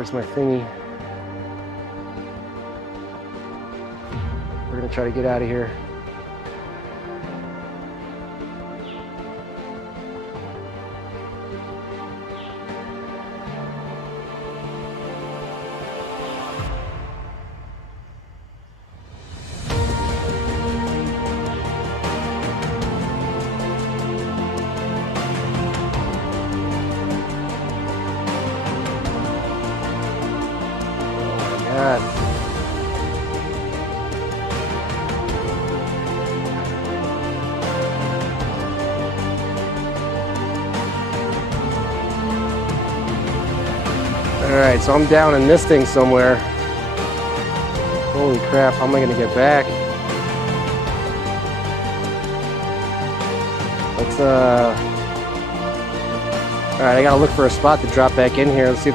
Where's my thingy? We're gonna try to get out of here. God. Alright, so I'm down in this thing somewhere. Holy crap, how am I gonna get back? Let's alright, I gotta look for a spot to drop back in here. Let's see if